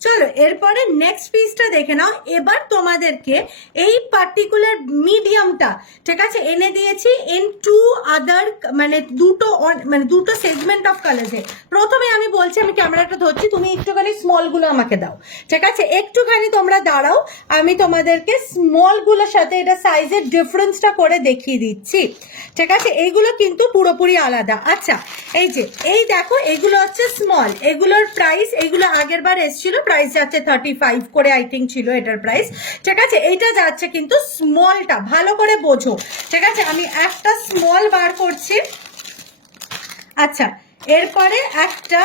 চলো এরপরে নেক্সট পিসটা দেখে নাও। এবার তোমাদেরকে এই পার্টিকুলার মিডিয়ামটা ঠিক আছে এনে দিয়েছি ইন টু আদার মানে দুটো সেগমেন্ট অফ কালার্সে। প্রথমে আমি বলছি, আমি ক্যামেরাটা ধরছি, তুমি একটুখানি স্মলগুলো আমাকে দাও, ঠিক আছে? একটুখানি তোমরা দাঁড়াও, আমি তোমাদেরকে স্মলগুলোর সাথে এটা সাইজের ডিফারেন্সটা করে দেখিয়ে দিচ্ছি, ঠিক আছে? এইগুলো কিন্তু পুরোপুরি আলাদা। আচ্ছা, এই যে এই দেখো, এগুলো হচ্ছে স্মল, এগুলোর প্রাইস, এগুলো আগের বার এসেছিল, প্রাইস যাচ্ছে 35 করে আই থিঙ্ক ছিল এটার প্রাইস, ঠিক আছে? এইটা যাচ্ছে কিন্তু স্মলটা, ভালো করে বোঝো, ঠিক আছে? আমি একটা স্মল বার করছি। আচ্ছা, এরপরে একটা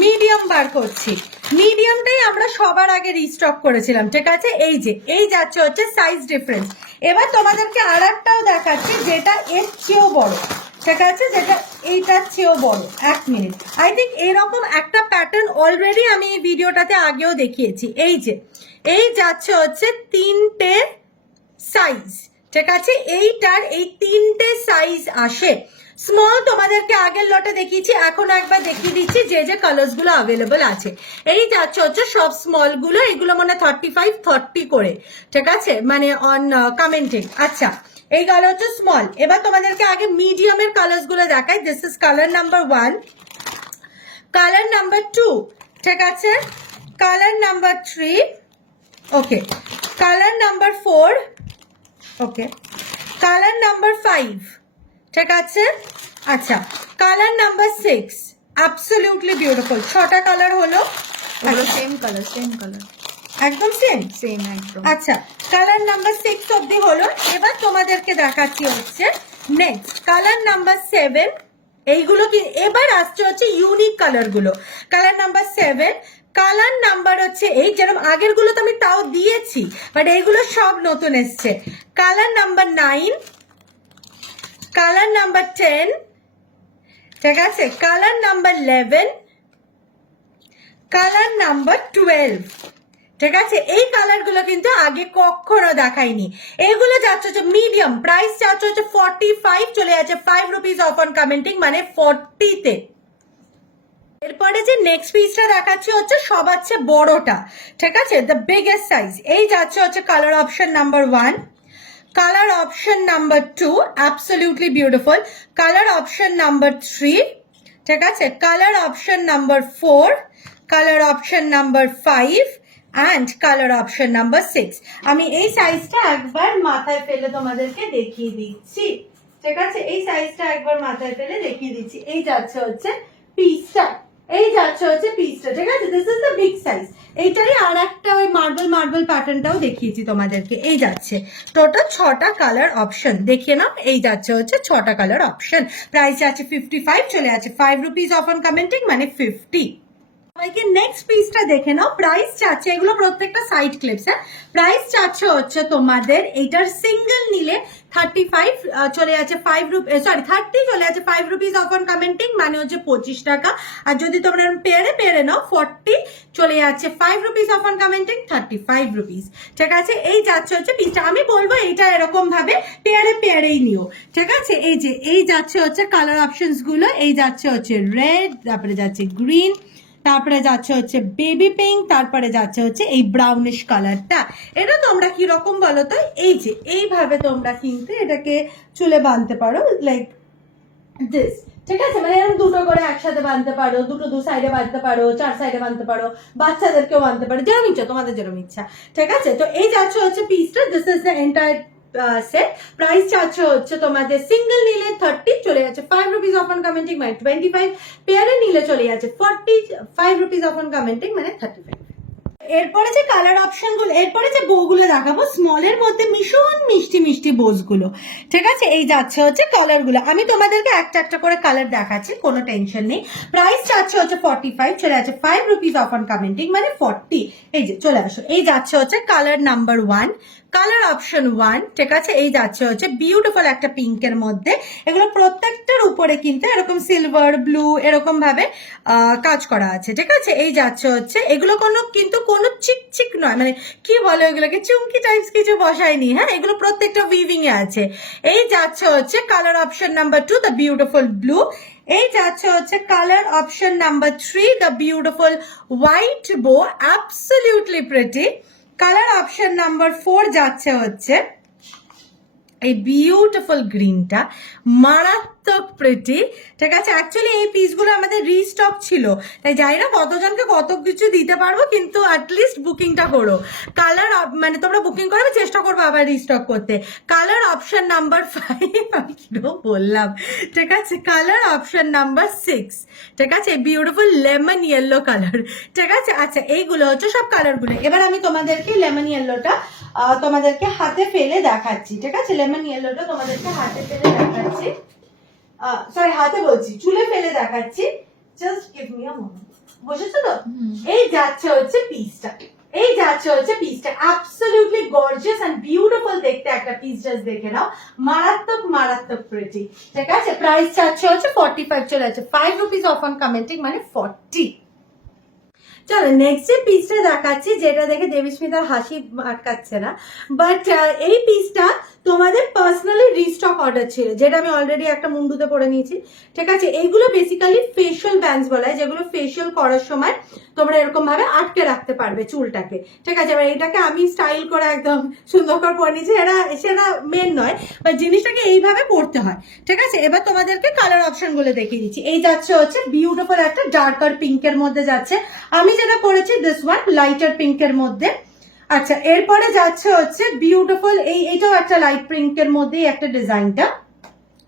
মিডিয়াম বার করছি। মিডিয়ামটাই আমরা সবার আগে রিস্টক করেছিলাম, ঠিক আছে? এই যে এই যাচ্ছে হচ্ছে সাইজ ডিফারেন্স। এবার তোমাদেরকে আর একটাও দেখাচ্ছি যেটা এর চেয়েও বড়, ঠিক আছে? যেটা এইটার চেয়েও বড়। এক মিনিট, আই থিঙ্ক এরকম একটা প্যাটার্ন অলরেডি আমি এই ভিডিওটাতে আগেও দেখিয়েছি। এই যে এই যাচ্ছে হচ্ছে 3টে সাইজ, ঠিক আছে? এইটার এই 3টে সাইজ আসে। স্মল তোমাদেরকে আগের লটে দেখিয়েছি, এখন একবার দেখিয়ে দিচ্ছি যে যে কালার্স গুলো অ্যাভেলেবল আছে। এই যাচ্ছে হচ্ছে সব স্মল গুলো, এগুলো মানে 35-30 করে, ঠিক আছে? মানে অন কমেন্টিং। আচ্ছা, এই গেল হচ্ছে স্মল। এবার তোমাদেরকে আগে মিডিয়ামের কালার্স গুলো দেখাই। This is colour number 1, colour number 2, ঠিক আছে? Colour number 3, okay, colour number 4, okay, colour number 5, ঠিক আছে? আচ্ছা, কালার নাম্বার 6, অ্যাবসলিউটলি বিউটিফুল। 6টা কালার হলো, সেম কালার একদম সেম একদম। আচ্ছা, কালার নাম্বার 6 অবধি হলো। এবার তোমাদেরকে দেখাচ্ছি হচ্ছে নেক্সট কালার নাম্বার 7। এইগুলো কি এবার আসছে হচ্ছে ইউনিক কালার গুলো। কালার নাম্বার 7, কালার নাম্বার হচ্ছে এই, যেরকম আগের গুলো তো আমি তাও দিয়েছি, বাট এইগুলো সব নতুন এসছে। কালার নাম্বার 9, কালার নাম্বার 10, ঠিক আছে? কালার নাম্বার 11, কালার নাম্বার 12, ঠিক আছে? এই কালার গুলো কিন্তু আগে কখনো দেখাইনি। এগুলো যাচ্ছে হচ্ছে মিডিয়াম, প্রাইস যাচ্ছে হচ্ছে 45, চলে যাচ্ছে 5 রুপিস অফ অন কমেন্টিং, মানে 40-তে। এরপরে যে নেক্সট পিসটা দেখাচ্ছি হচ্ছে সবার চেয়ে বড়টা, ঠিক আছে? The biggest size. এই যাচ্ছে হচ্ছে colour option number 1, colour option number 2, absolutely beautiful, colour option number 3, ঠিক আছে? Colour option number 4, colour option number 5 and colour option number 6। আমি এই সাইজটা একবার মাথায় ফেলে তোমাদেরকে দেখিয়ে দিচ্ছি, ঠিক আছে? এই সাইজটা একবার মাথায় ফেলে দেখিয়ে দিচ্ছি। এই যাচ্ছে হচ্ছে পিসটা, এই যাচ্ছে হচ্ছে পিসটা, ঠিক আছে? This is the big size. এইটারই আর একটা ওই মার্বেল প্যাটার্নটাও দেখিয়েছি তোমাদেরকে। এই যাচ্ছে টোটাল 6টা কালার অপশন, দেখিয়ে নাও। এই যাচ্ছে হচ্ছে 6টা কালার অপশন, প্রাইস আছে 55, চলে আছে 5 রুপিস অফ অন কমেন্টিং, মানে 50। সবাইকে নেক্সট পিসটা দেখে নাও। প্রাইস চাচ্ছে, এগুলো প্রত্যেকটা সাইড ক্লিপস, হ্যাঁ? প্রাইস চাচ্ছে হচ্ছে তোমাদের এইটার সিঙ্গেল নিলে 35 চলে যাচ্ছে 5 রুপি, সরি 30 চলে যাচ্ছে 5 রুপিস অফ অন কমেন্টিং, মানে হচ্ছে 25 টাকা। আর যদি তোমরা পেয়ারে নাও 40 চলে যাচ্ছে 5 rupees off on commenting, 35 rupees, ঠিক আছে? এই যাচ্ছে হচ্ছে পিসটা। আমি বলবো এইটা এরকম ভাবে পেয়ারেই নিও, ঠিক আছে? এই যে এই যাচ্ছে হচ্ছে কালার অপশনস গুলো, এই যাচ্ছে হচ্ছে রেড, তারপরে যাচ্ছে গ্রিন, তারপরে যাচ্ছে হচ্ছে বেবি পিঙ্ক, তারপরে যাচ্ছে হচ্ছে এই ব্রাউনিশ কালারটা। এটা তোমরা কি রকম বলো তো? এই যে এইভাবে তোমরা কিন্তু এটাকে চুলে বাঁধতে পারো, লাইক দিস, ঠিক আছে? মানে এরকম দুটো করে একসাথে বাঁধতে পারো, দুটো দু সাইডে বাঁধতে পারো, 4 সাইডে বাঁধতে পারো, বাচ্চাদেরকেও বাঁধতে পারো, যেরকম ইচ্ছা, তোমাদের যেরকম ইচ্ছা, ঠিক আছে? তো এই যাচ্ছে হচ্ছে পিসটা, this is the entire set. Price চাচ্ছে হচ্ছে তোমাদের সিঙ্গেল নিলে 30 চলে যাচ্ছে 5 রুপিস অফ অন কমেন্টিং, মানে 25। পেয়ারে নিলে চলে যাচ্ছে 45 রুপিস অফ অন কমেন্টিং, মানে 35। এরপরে যে কালার অপশন গুলো, এরপরে যে বউগুলো দেখাবো স্মলের মধ্যে ভীষণ মিষ্টি মিষ্টি বোজগুলো, ঠিক আছে? এই যাচ্ছে হচ্ছে কালার গুলো, আমি তোমাদেরকে একটা একটা করে কালার দেখাচ্ছি, কোনো টেনশন নেই। প্রাইস চাচ্ছে হচ্ছে 45, চলে যাচ্ছে 5 রুপিস অফ অন কমেন্টিং, মানে 40। এই যে চলে আসো, এই যাচ্ছে হচ্ছে কালার নাম্বার 1, কালার অপশন 1, ঠিক আছে? এই যাচ্ছে হচ্ছে বিউটিফুল একটা পিঙ্কের মধ্যে। এগুলো প্রত্যেকটার উপরে কিন্তু এরকম সিলভার ব্লু এরকম ভাবে কাজ করা আছে, ঠিক আছে? এই যাচ্ছে হচ্ছে এগুলো কিন্তু কোনো চিকচিক নয়, মানে কি বলে এগুলোকে, চুমকি টাইপস কিছু বসায়নি, হ্যাঁ? এগুলো প্রত্যেকটা উইভিং এ আছে। এই যাচ্ছে হচ্ছে colour option number 2, the beautiful blue. এই যাচ্ছে হচ্ছে colour option number 3, the beautiful white bow, absolutely pretty. Colour option number 4 যাচ্ছে হচ্ছে এই বিউটিফুল গ্রিনটা, মারাত্মক প্রিটি। ঠিক আছে, অ্যাকচুয়ালি এই পিসগুলো আমাদের রিস্টক ছিল, তাই জানি না কতজনকে কত কিছু দিতে পারবো, কিন্তু অ্যাটলিস্ট বুকিংটা করো। কালার মানে তোমরা বুকিং করে, আমি চেষ্টা করবো আবার রিস্টক করতে। কালার অপশন নাম্বার 5 আমি কিরকম বললাম, ঠিক আছে, কালার অপশন নাম্বার 6, ঠিক আছে, বিউটিফুল লেমন ইয়েলো কালার। ঠিক আছে, আচ্ছা এইগুলো হচ্ছে সব কালারগুলো। এবার আমি তোমাদেরকে লেমন ইয়েলোটা তোমাদেরকে হাতে ফেলে দেখাচ্ছি। ঠিক আছে, লেমন ইয়েলোটা তোমাদেরকে হাতে ফেলে দেখাচ্ছি, সরি হাতে বলছি, চুলে ফেলে দেখাচ্ছি। Just give me a moment. বুঝেছো তো? এই যাচ্ছে হচ্ছে পিসটা, এই যাচ্ছে হচ্ছে পিসটা, অ্যাবসলিউটলি গর্জিয়াস এন্ড বিউটিফুল দেখতে একটা পিস। জাস্ট দেখে নাও, মারাত্মক মারাত্মক প্রিটি। ঠিক আছে, প্রাইস যাচ্ছে হচ্ছে 45, চলে যাচ্ছে 5 রুপিস অফ অন কমেন্টিং, মানে 40। চলো নেক্সট যে পিসটা দেখাচ্ছি, যেটা দেখে দেবীস্মিতার হাসি আটকাচ্ছে না, বাট এই পিসটা তোমাদের পার্সোনালি রিস্টক অর্ডার ছিল, যেটা আমি অলরেডি একটা মুন্ডুতে পরে নিয়েছি। ঠিক আছে, এইগুলো বেসিক্যালি ফেশিয়াল ব্যান্ডস বলা হয়, যেগুলো ফেশিয়াল করার সময় তোমরা এরকম ভাবে আটকে রাখতে পারবে চুলটাকে। ঠিক আছে, এবার এটাকে আমি স্টাইল করে একদম সুন্দর করে পরে নিয়েছি, সেটা মেন নয়, বাট জিনিসটাকে এইভাবে পরতে হয়। ঠিক আছে, এবার তোমাদেরকে কালার অপশন গুলো দেখিয়ে দিচ্ছি। এই যাচ্ছে হচ্ছে বিউটিফুল একটা ডার্কার পিঙ্কের মধ্যে যাচ্ছে, আমি যেটা পরেছি দিস ওয়ান লাইটার পিঙ্কের মধ্যে। আচ্ছা, এরপরে যাচ্ছে হচ্ছে বিউটিফুল এইটাও একটা লাইট পিঙ্কের মধ্যেই একটা ডিজাইনটা।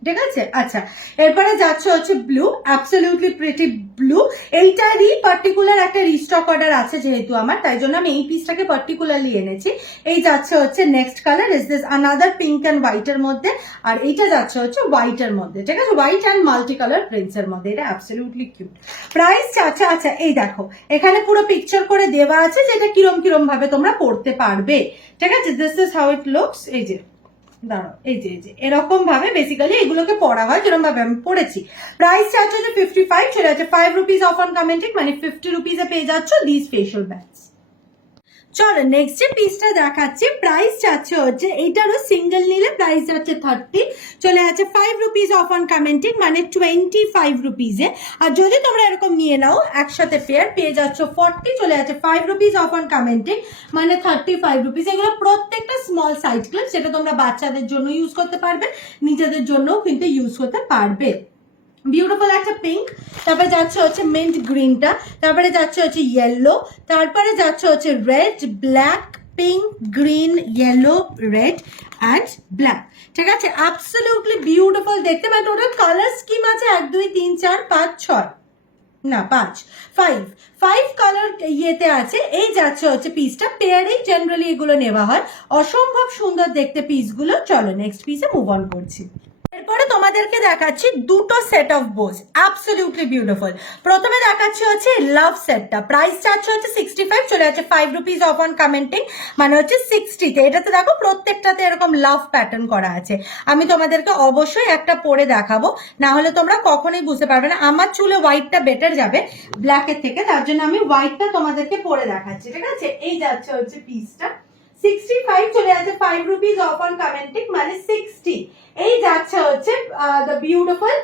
ঠিক আছে, আচ্ছা এরপরে যাচ্ছে হচ্ছে ব্লু, অ্যাবসলিউটলি প্রিটি ব্লু। এইটারই পার্টিকুলার একটা রিস্টক অর্ডার আছে যেহেতু আমার, তাই জন্য আমি এই পিসটাকে পার্টিকুলারলি এনেছি। এই যাচ্ছে হচ্ছে next colour, is this another pink and হোয়াইটের মধ্যে, আর এইটা যাচ্ছে হচ্ছে হোয়াইটের মধ্যে। ঠিক আছে, হোয়াইট অ্যান্ড মাল্টি কালার প্রিন্টসের মধ্যে, এটা অ্যাবসলিউটলি কিউট। প্রাইস আচ্ছা আচ্ছা এই দেখো, এখানে পুরো পিকচার করে দেওয়া আছে যেটা কিরম কিরম ভাবে তোমরা পড়তে পারবে। ঠিক আছে, this is how it looks. এই যে দাঁড়াও, এই যে এরকম ভাবে বেসিক্যালি এগুলোকে পড়া হয়, যেরকম ভাবে আমি পড়েছি। প্রাইস চার্জ হচ্ছে 55, চলে যাচ্ছে 5 রুপিস অফ অন কমেন্টিং, মানে 50 রুপিসে পেয়ে যাচ্ছ দিস ফেশিয়াল ব্যাগস। চলো নেক্সট যে পিসটা দেখাচ্ছি, প্রাইস যাচ্ছে হচ্ছে, এইটারও সিঙ্গেল নিলে প্রাইস যাচ্ছে 30, চলে যাচ্ছে 5 রুপিস অফ অন কমেন্টিং, মানে 25 রুপিসে। আর যদি তোমরা এরকম নিয়ে নাও একসাথে পেয়ার, পেয়ে যাচ্ছ 40, চলে যাচ্ছে 5 রুপিস অফ অন কমেন্টিং, মানে 35 রুপিস। এগুলো প্রত্যেকটা স্মল সাইজ ক্লিপ, সেটা তোমরা বাচ্চাদের জন্য ইউজ করতে পারবে, নিজেদের জন্যও কিন্তু ইউজ করতে পারবে। বিউটিফুল একটা পিঙ্ক, তারপরে যাচ্ছে হচ্ছে মিন্ট গ্রিনটা, তারপরে যাচ্ছে হচ্ছে ইয়েলো, তারপরে যাচ্ছে হচ্ছে red, black, pink, green, yellow, red and black. ঠিক আছে, অ্যাবসলিউটলি বিউটিফুল দেখতে। মানে টোটাল কালার স্কিম আছে 1 2 3 4 5 6 না 5 কালার ইয়েতে আছে। এই যাচ্ছে হচ্ছে পিসটা, পেয়ারেই জেনারেলি এগুলো নেওয়া হয়, অসম্ভব সুন্দর দেখতে পিসগুলো। চলো নেক্সট পিসে মুভ অন করছি। এরপরে তোমাদেরকে দেখাচ্ছি দুটো set of Bose, absolutely beautiful. প্রথমে দেখাচ্ছি হচ্ছে লাভ সেটটা, প্রাইস চার্জ হচ্ছে 65, চলে যাচ্ছে 5 রুপিস অফ অন কমেন্টিং, মানে হচ্ছে 60তে। এটাতে দেখো প্রত্যেকটাতে এরকম লাভ প্যাটার্ন করা আছে। আমি তোমাদেরকে অবশ্যই একটা পরে দেখাবো, না হলে তোমরা কখনোই বুঝতে পারবে না। আমার চুলে হোয়াইটটা বেটার যাবে ব্ল্যাকের থেকে, তার জন্য আমি হোয়াইটটা তোমাদেরকে পরে দেখাচ্ছি। ঠিক আছে, এই যাচ্ছে হচ্ছে পিসটা 65, চলে যাচ্ছে 5 রুপিস অফ অন কমেন্টিং, মানে 60। এই যাচ্ছে হচ্ছে দ্য বিউটিফুল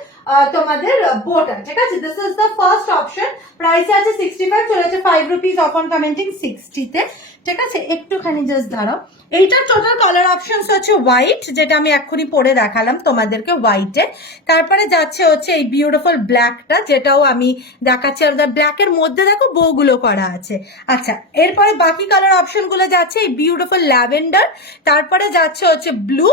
তোমাদের বোটা। ঠিক আছে, this is the first option, price আছে 65, চলে যাচ্ছে 5 রুপিস অফ অন কমেন্টিং 60তে। ঠিক আছে, একটুখানি জাস্ট দাঁড়াও। এইটার টোটাল কালার অপশনস হচ্ছে হোয়াইট, যেটা আমি এক্ষুনি পরে দেখালাম তোমাদেরকে হোয়াইটে। তারপরে যাচ্ছে হচ্ছে এই বিউটিফুল ব্ল্যাকটা, যেটাও আমি দেখাচ্ছি, আর ব্ল্যাকের মধ্যে দেখো বউগুলো করা আছে। আচ্ছা, এরপরে বাকি কালার অপশন গুলো যাচ্ছে এই বিউটিফুল ল্যাভেন্ডার, তারপরে যাচ্ছে হচ্ছে ব্লু,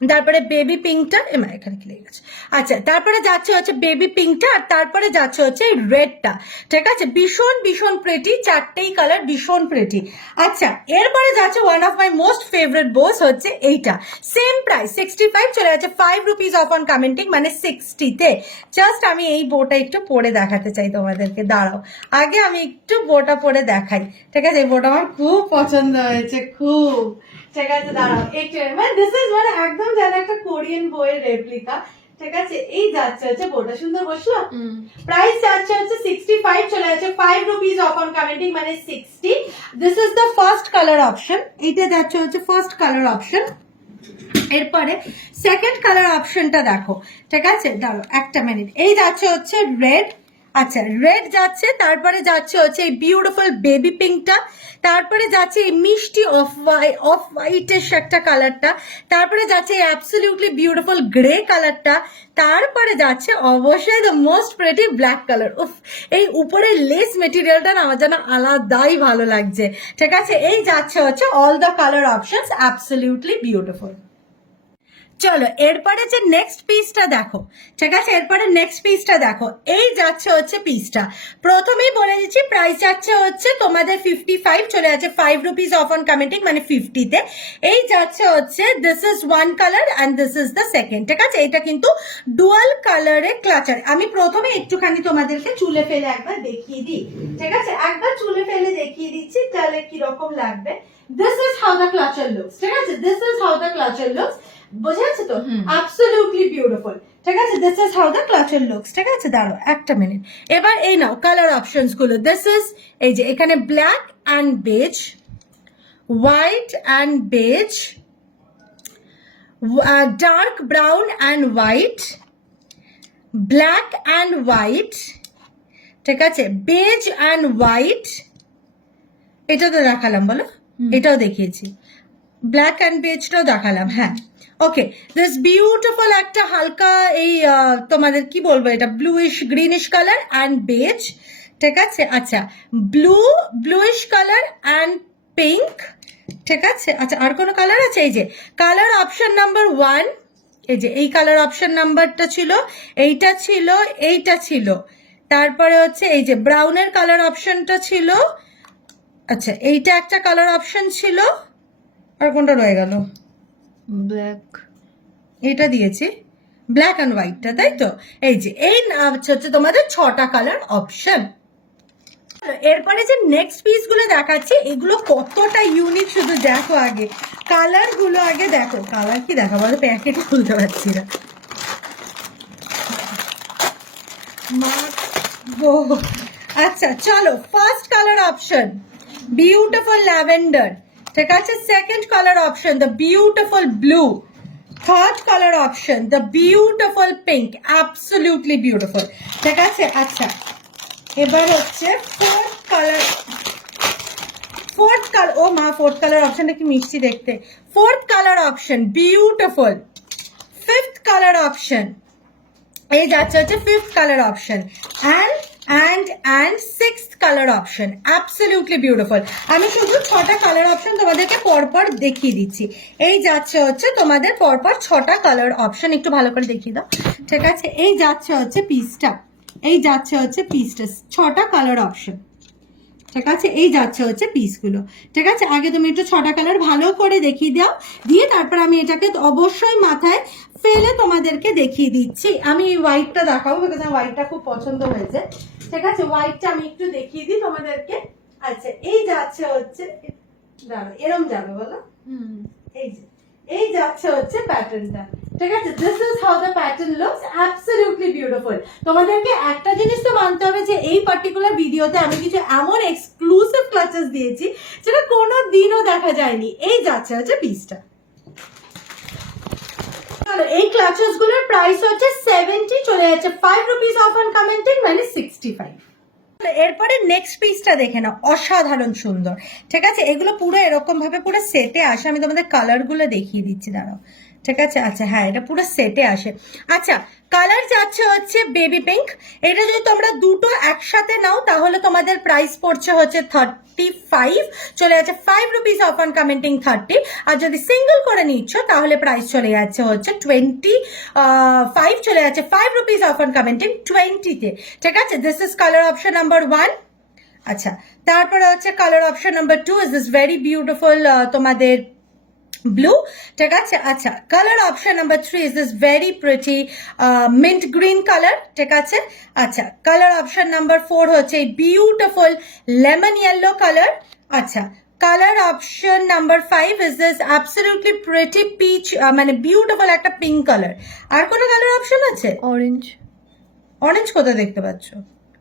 তারপরে বেবি পিঙ্কটা, এখানে কি লেগে গেছে, আচ্ছা তারপরে যাচ্ছে হচ্ছে বেবি পিঙ্কটা, আর তারপরে যাচ্ছে হচ্ছে রেডটা। ঠিক আছে, ভীষণ ভীষণ প্রিটি, চারটেই কালার ভীষণ প্রিটি। আচ্ছা, এরপরে যাচ্ছে one of my most favourite Bose, হচ্ছে এইটা, সেম প্রাইস 65, চলে যাচ্ছে 5 রুপিস অফ অন কমেন্টিং, মানে 60তে। জাস্ট আমি এই বোটা একটু পরে দেখাতে চাই তোমাদেরকে, দাঁড়াও আগে আমি একটু বোটা পরে দেখাই। ঠিক আছে, এই বোটা আমার খুব পছন্দ হয়েছে, খুব। ঠিক আছে, দাঁড়াও একটু, মানে দিস ইজ মানে একদম যেন একটা কোরিয়ান বইয়ের রেপ্লিকা। ঠিক আছে, এই যাচ্ছে হচ্ছে বোটা, সুন্দর বসলো। প্রাইস যাচ্ছে হচ্ছে 65, চলে যাচ্ছে 5 রুপিস অফ অন কমেন্টিং, মানে 60। This is the first colour option, এইটা যাচ্ছে হচ্ছে ফার্স্ট কালার অপশন। এরপরে সেকেন্ড কালার অপশনটা দেখো, ঠিক আছে, দাঁড়ো একটা মিনিট। এই যাচ্ছে হচ্ছে রেড, আচ্ছা রেড যাচ্ছে, তারপরে যাচ্ছে হচ্ছে এই বিউটিফুল বেবি পিঙ্কটা, তারপরে যাচ্ছে এই মিষ্টি অফ হোয়াইটের একটা কালারটা, তারপরে যাচ্ছে এই অ্যাবসলিউটলি বিউটিফুল গ্রে কালারটা, তারপরে যাচ্ছে অবশ্যই the most pretty black colour. উফ, এই উপরের লেস মেটেরিয়ালটা না আমার যেন আলাদাই ভালো লাগছে, ঠিক আছে। এই যাচ্ছে হচ্ছে all the colour options absolutely beautiful. চলো এরপরে যে নেক্সট পিসটা দেখো, ঠিক আছে, এরপরে নেক্সট পিসটা দেখো। এই যাচ্ছে হচ্ছে পিসটা, প্রথমেই বলে দিচ্ছি প্রাইস যাচ্ছে হচ্ছে তোমাদের 55, চলে যাচ্ছে 5 রুপিস অফ অন কমেন্টিং মানে 50-তে। এই যাচ্ছে হচ্ছে this is one colour and this is the second, ঠিক আছে। এটা কিন্তু ডুয়াল কালারে ক্লাচার। আমি প্রথমে একটুখানি তোমাদেরকে চুলে ফেলে একবার দেখিয়ে দিই, ঠিক আছে, একবার চুলে ফেলে দেখিয়ে দিচ্ছি তাহলে কিরকম লাগবে। This is how the clutcher looks, ঠিক আছে, this is how the clutcher looks, বোঝা যাচ্ছে তো, অ্যাবসলিউটলি বিউটিফুল, ঠিক আছে। This is how the clutcher looks, ঠিক আছে। দাঁড়ো একটা মিনিট, এবার এই নাও কালার অপশনস গুলো। দিস ইজ এই যে এখানে black and beige, white and beige, dark brown and white, black and white, ঠিক আছে, বেজ অ্যান্ড হোয়াইট, এটা তো দেখালাম বলো, এটাও দেখিয়েছি, ব্ল্যাক অ্যান্ড বেজটাও দেখালাম, হ্যাঁ ওকে। দিস বিউটিফুল একটা হালকা এই তোমাদের কি বলবো এটা bluish greenish colour and beige, ঠিক আছে, আচ্ছা ব্লুইশ কালার অ্যান্ড পিঙ্ক, ঠিক আছে, আচ্ছা আর কোনো কালার আছে? এই যে কালার অপশন নাম্বার 1, এই যে এই কালার অপশন নাম্বারটা ছিল, এইটা ছিল, এইটা ছিল, তারপরে হচ্ছে এই যে ব্রাউনের কালার অপশনটা ছিল, আচ্ছা এইটা একটা কালার অপশন ছিল, আর কোনটা রয়ে গেল? ব্ল্যাক, এটা দিয়েছি ব্ল্যাক অ্যান্ড হোয়াইটটা, তাই তো। এই যে এই হচ্ছে তোমাদের 6টা কালার অপশন। এরপরে যে নেক্সট পিস গুলো দেখাচ্ছি এগুলো কতটা ইউনিক শুধু দেখো, আগে কালার গুলো আগে দেখো। কালার কি দেখাবো, প্যাকেট খুলতে পারছি না। আচ্ছা চলো, first colour option beautiful lavender, ঠিক আছে, second colour option the beautiful blue, third colour option the beautiful pink, absolutely beautiful, ঠিক আছে। আচ্ছা এবার হচ্ছে ফোর্থ কালার ও মা, ফোর্থ কালার অপশনটা কি মিষ্টি দেখতে। Fourth colour option beautiful, fifth colour option, এই যাচ্ছে হচ্ছে fifth colour option, and sixth colour option, absolutely beautiful. আমি শুধু 6টা কালার অপশন তোমাদেরকে পরপর দেখিয়ে দিচ্ছি। এই যাচ্ছে হচ্ছে তোমাদের পরপর 6টা কালার অপশন, একটু ভালো করে দেখিয়ে দাও, ঠিক আছে। এই যাচ্ছে হচ্ছে পিসটা, এই যাচ্ছে হচ্ছে পিসটা, 6টা কালার অপশন, ঠিক আছে। এই যাচ্ছে হচ্ছে পিসগুলো, ঠিক আছে। আগে তুমি একটু 6টা কালার ভালো করে দেখিয়ে দাও, দিয়ে তারপর আমি এটাকে অবশ্যই মাথায় ফেলে তোমাদেরকে দেখিয়ে দিচ্ছি। আমি এই হোয়াইটটা দেখাবো, বিকজ আমার হোয়াইটটা খুব পছন্দ হয়েছে, ঠিক আছে। হোয়াইটটা আমি একটু দেখিয়ে দিই তোমাদেরকে। আচ্ছা এই যাচ্ছে হচ্ছে, দাঁড়ো এরম যাবে বলো, এই যে এই যাচ্ছে হচ্ছে প্যাটার্নটা, ঠিক আছে। This is how the pattern looks, absolutely beautiful. তোমাদেরকে একটা জিনিস তো মানতে হবে যে এই পার্টিকুলার ভিডিওতে আমি কিছু এমন এক্সক্লুসিভ ক্লাচেস দিয়েছি যেটা কোনো দিনও দেখা যায়নি। এই যাচ্ছে হচ্ছে পিসটা। এই ক্লাচেস গুলোর প্রাইস হচ্ছে 70, চলে যাচ্ছে 5 রুপিস অফ অন কমেন্টিং মানে 65। এরপরে নেক্সট পিসটা দেখে নাও, অসাধারণ সুন্দর, ঠিক আছে। এগুলো পুরো এরকম ভাবে পুরো সেটে আসে, আমি তোমাদের কালার গুলো দেখিয়ে দিচ্ছি, দাঁড়াও, ঠিক আছে। আচ্ছা হ্যাঁ, এটা পুরো সেটে আসে। আচ্ছা কালার যাচ্ছে হচ্ছে বেবি পিঙ্ক, এটা যদি তোমরা দুটো একসাথে নাও তাহলে তোমাদের প্রাইস পড়ছে হচ্ছে 35, চলে যাচ্ছে 5 রুপিস অফ অন কমেন্টিং 30। আর যদি সিঙ্গেল করে নিচ্ছ তাহলে প্রাইস চলে যাচ্ছে হচ্ছে 25, চলে যাচ্ছে 5 রুপিস অফ অন কমেন্টিং 20-তে, ঠিক আছে। This is colour option number 1। আচ্ছা তারপরে হচ্ছে colour option number 2 is this very beautiful তোমাদের ব্লু, ঠিক আছে। আচ্ছা colour option number 3 is this very pretty mint green colour, ঠিক আছে। আচ্ছা কালার অপশন নাম্বার 4 হচ্ছে এই বিউটিফুল লেমন ইয়েলো কালার। আচ্ছা colour option number 5 is this absolutely pretty peach, মানে বিউটিফুল একটা পিঙ্ক কালার। আর কোনো কালার অপশন আছে? অরেঞ্জ, অরেঞ্জ কোথায় দেখতে পাচ্ছ?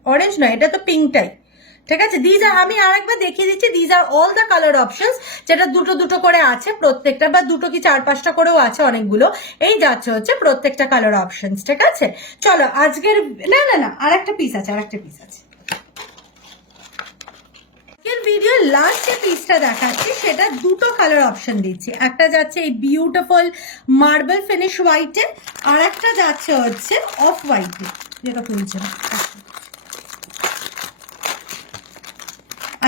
অরেঞ্জ নয়, এটা তো পিঙ্কটাই, ঠিক আছে, দিজ আর আমি আরেকবার দেখিয়ে দিচ্ছি, these are all the colour options, যেটা দুটো দুটো করে আছে প্রত্যেকটা, বা দুটো কি 4-5টা করেও আছে অনেকগুলো। এই যাচ্ছে হচ্ছে প্রত্যেকটা কালার অপশনস। ঠিক আছে, চলো আজকের না না না আরেকটা পিস আছে, আরেকটা পিস আছে। ভিডিও লাস্ট যে পিসটা দেখাচ্ছি সেটা দুটো কালার অপশন দিচ্ছি, একটা যাচ্ছে এই বিউটিফুল মার্বেল ফিনিশ হোয়াইটে, আর একটা যাচ্ছে হচ্ছে অফ হোয়াইটে, যেটা তুলছে না।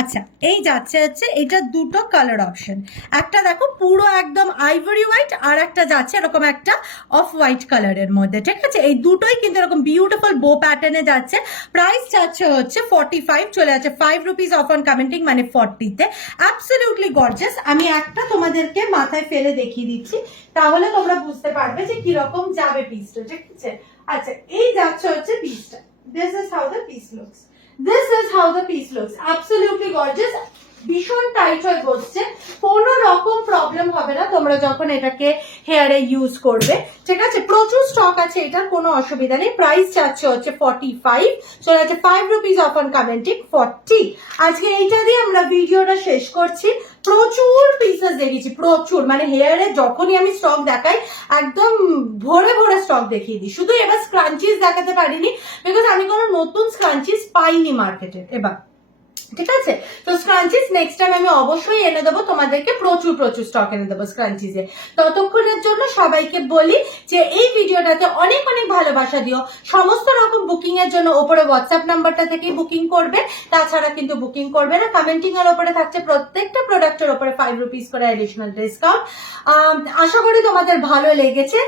আচ্ছা, এই যাচ্ছে হচ্ছে এটা দুটো কালার অপশন, একটা দেখো পুরো একদম আইভরি হোয়াইট, আর একটা যাচ্ছে এরকম একটা অফ হোয়াইট কালারের মধ্যে। ঠিক আছে, এই দুটোই কিন্তু এরকম বিউটিফুল বো প্যাটার্নে যাচ্ছে। প্রাইস যাচ্ছে হচ্ছে 45, চলে যাচ্ছে 5 রুপিস অফ অন কমেন্টিং মানে 40-তে। Absolutely gorgeous. আমি একটা তোমাদেরকে মাথায় ফেলে দেখিয়ে দিচ্ছি, তাহলে তোমরা বুঝতে পারবে যে কিরকম যাবে পিসটা। ঠিক আছে, আচ্ছা এই যাচ্ছে হচ্ছে পিসটা, this is how the piece looks. This is how the piece looks. Absolutely gorgeous. ভীষণ টাইট হয়ে বসছে, কোনো রকম প্রবলেম হবে না তোমরা যখন এটাকে হেয়ারে ইউজ করবে। ঠিক আছে, প্রচুর স্টক আছে, এটার কোনো অসুবিধা নেই। প্রাইস চাচ্ছে হচ্ছে 45, চলে যাচ্ছে 5 রুপিস অফ অন কমেন্টিং 40। আজকে এইটা দিয়ে আমরা ভিডিওটা শেষ করছি। প্রচুর পিসেস দেখেছি, প্রচুর, মানে হেয়ারে যখনই আমি স্টক দেখাই একদম ভরে ভরে স্টক দেখিয়ে দিই। শুধু এবার স্ক্রাঞ্চিস দেখাতে পারিনি, বিকজ আমি কোনো নতুন স্ক্রাঞ্চিস পাইনি মার্কেটে এবার। ঠিক আছে, তো স্ক্রাঞ্চিস নেক্সট টাইম আমি অবশ্যই এনে দেবো তোমাদেরকে, প্রচুর প্রচুর স্টক এনে দেবো স্ক্রাঞ্চিসে। ততক্ষণের জন্য সবাইকে বলি যে এই ভিডিওটাতে অনেক অনেক ভালোবাসা দিও। সমস্ত রকম বুকিং এর জন্য ওপরে হোয়াটসঅ্যাপ নাম্বারটা থেকেই বুকিং করবে, তাছাড়া কিন্তু বুকিং করবে না। কমেন্টিং এর ওপরে থাকছে প্রত্যেকটা প্রোডাক্টের ওপরে 5 রুপিস করে অ্যাডিশনাল ডিসকাউন্ট। আশা করি তোমাদের ভালো লেগেছে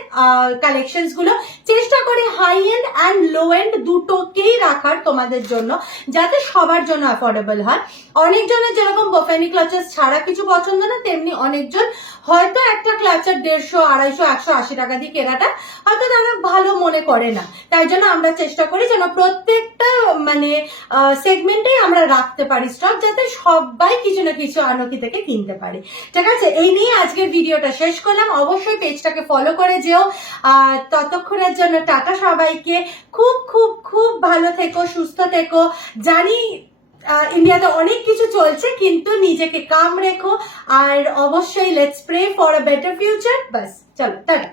কালেকশনস গুলো। চেষ্টা করি high end and low end দুটোকেই রাখার তোমাদের জন্য, যাতে সবার জন্য অ্যাফোর্ডেবল হয়। অনেকজনের যেরকম বোফেনি ক্লাচার ছাড়া কিছু পছন্দ না, তেমনি অনেকজন হয়তো একটা ক্লাচার 150, 250, 180 টাকা দিয়ে কেনাটা হয়তো তারা ভালো মনে করে না। তাই জন্য আমরা চেষ্টা করি যেন প্রত্যেকটা মানে সেগমেন্টেই আমরা রাখতে পারি স্টক, যাতে সবাই কিছু না কিছু আনকি থেকে কিনতে পারে। ঠিক আছে, এই নিয়ে আজকের ভিডিওটা শেষ করলাম। অবশ্যই পেজটাকে ফলো করে যেও। ততক্ষণের জন্য টাটা সবাইকে। খুব খুব খুব ভালো থেকো, সুস্থ থেকো। জানি ইন্ডিয়াতে অনেক কিছু চলছে, কিন্তু নিজেকে কাম রেখো, আর অবশ্যই let's pray for a better future. বাস চলো টাটা।